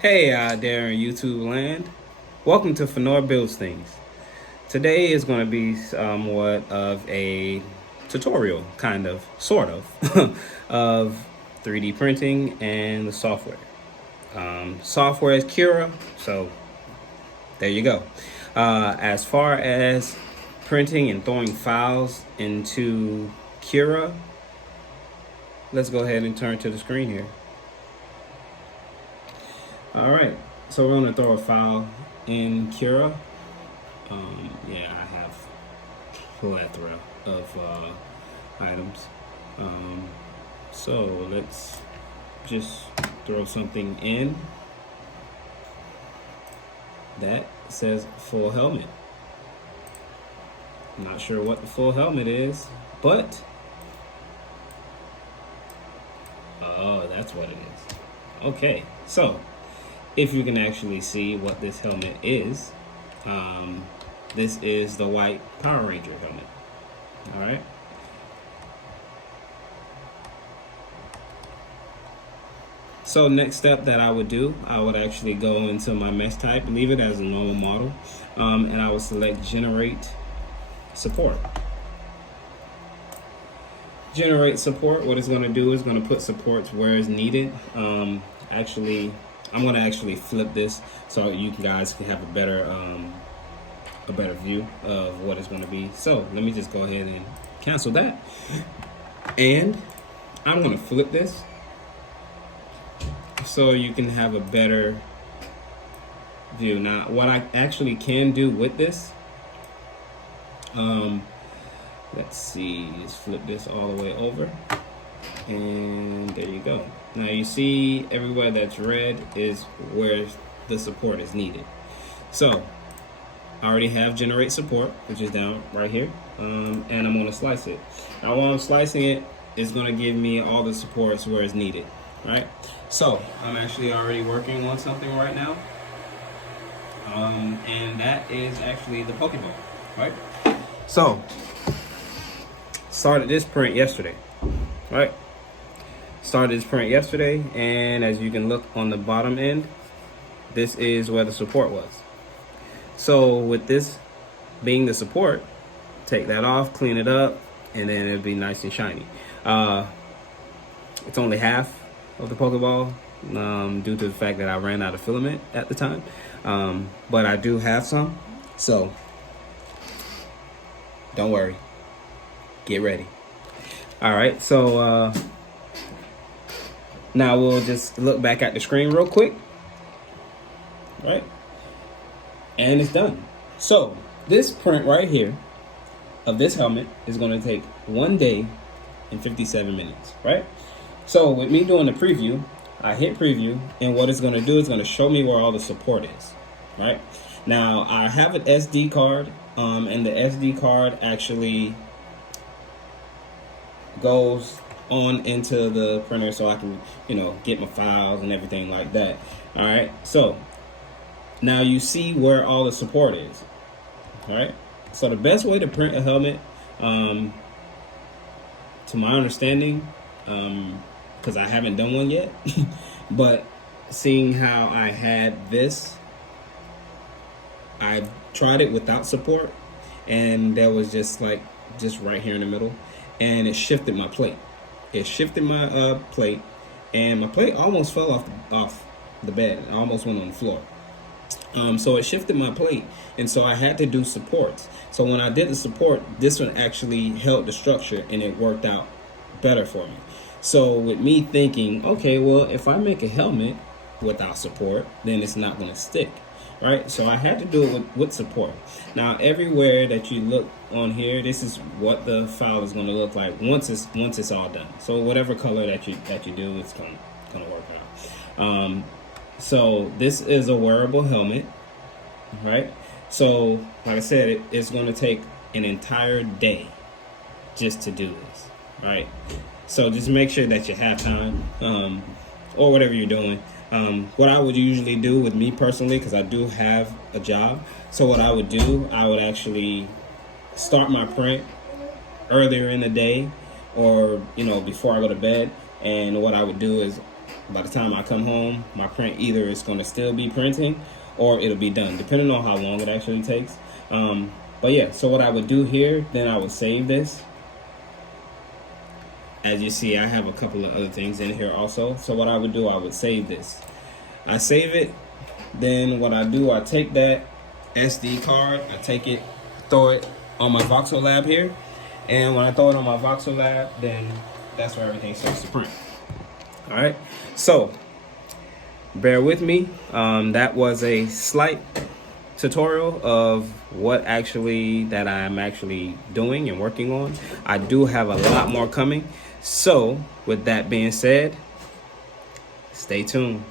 Hey out there in YouTube land. Welcome to Fenor Builds Things. Today is going to be somewhat of a tutorial, sort of, of 3D printing and the software. Software is Cura, so there you go. As far as printing and throwing files into Cura, let's go ahead and turn to the screen here. All right, so we're gonna throw a file in Cura. Yeah, I have a plethora of items. So let's just throw something in that says full helmet. I'm not sure what the full helmet is, but oh, that's what it is. Okay, so if you can actually see what this helmet is, this is the white Power Ranger helmet. All right. So next step that I would do, I would actually go into my mesh type, leave it as a normal model, and I would select generate support. Generate support, what it's going to do is going to put supports where it's needed. Actually, I'm going to actually flip this so you guys can have a better view of what it's going to be. So let me just go ahead and cancel that, and I'm going to flip this so you can have a better view. Now, what I actually can do with this, let's see, let's flip this all the way over, and there you go. Now you see everywhere that's red is where the support is needed. So I already have generate support, which is down right here, and I'm going to slice it. Now while I'm slicing it, it's going to give me all the supports where it's needed. Right? So I'm actually already working on something right now, and that is actually the Pokeball. Right? So started this print yesterday. Right? Started this print yesterday, and as you can look on the bottom end, this is where the support was. So with this being the support, take that off, clean it up, and then it'll be nice and shiny. It's only half of the Pokeball due to the fact that I ran out of filament at the time, but I do have some, so don't worry, get ready. All right, so now we'll just look back at the screen real quick. All right, and it's done. So this print right here of this helmet is going to take 1 day and 57 minutes, right? So with me doing the preview, I hit preview, and what it's going to do is going to show me where all the support is, right? Now I have an SD card, and the SD card actually goes on into the printer so I can, get my files and everything like that. All right, so now you see where all the support is. All right, so the best way to print a helmet, to my understanding, because I haven't done one yet, but seeing how I had this, I tried it without support, and there was just right here in the middle, and it shifted my plate. It shifted my plate, and my plate almost fell off the bed. I almost went on the floor. So it shifted my plate, and so I had to do supports. So when I did the support, this one actually held the structure, and it worked out better for me. So with me thinking, okay, well, if I make a helmet without support, then it's not going to stick, right? So I had to do it with support. Now, everywhere that you look on here, this is what the file is going to look like once it's all done. So whatever color that you do, it's going to work out. So this is a wearable helmet, right? So like I said, it's going to take an entire day just to do this, right? So just make sure that you have time, or whatever you're doing. What I would usually do with me personally, because I do have a job, so what I would do, I would actually start my print earlier in the day, or before I go to bed. And what I would do is by the time I come home, my print either is going to still be printing or it'll be done, depending on how long it actually takes. But yeah, so what I would do here, then I would save this. As you see, I have a couple of other things in here also. So what I would do, I would save this. I save it. Then what I do, I take that SD card, I take it, throw it on my Voxelab here. And when I throw it on my Voxelab, then that's where everything starts to print. All right. So bear with me. That was a slight tutorial of what actually that I'm actually doing and working on. I do have a lot more coming. So with that being said, stay tuned.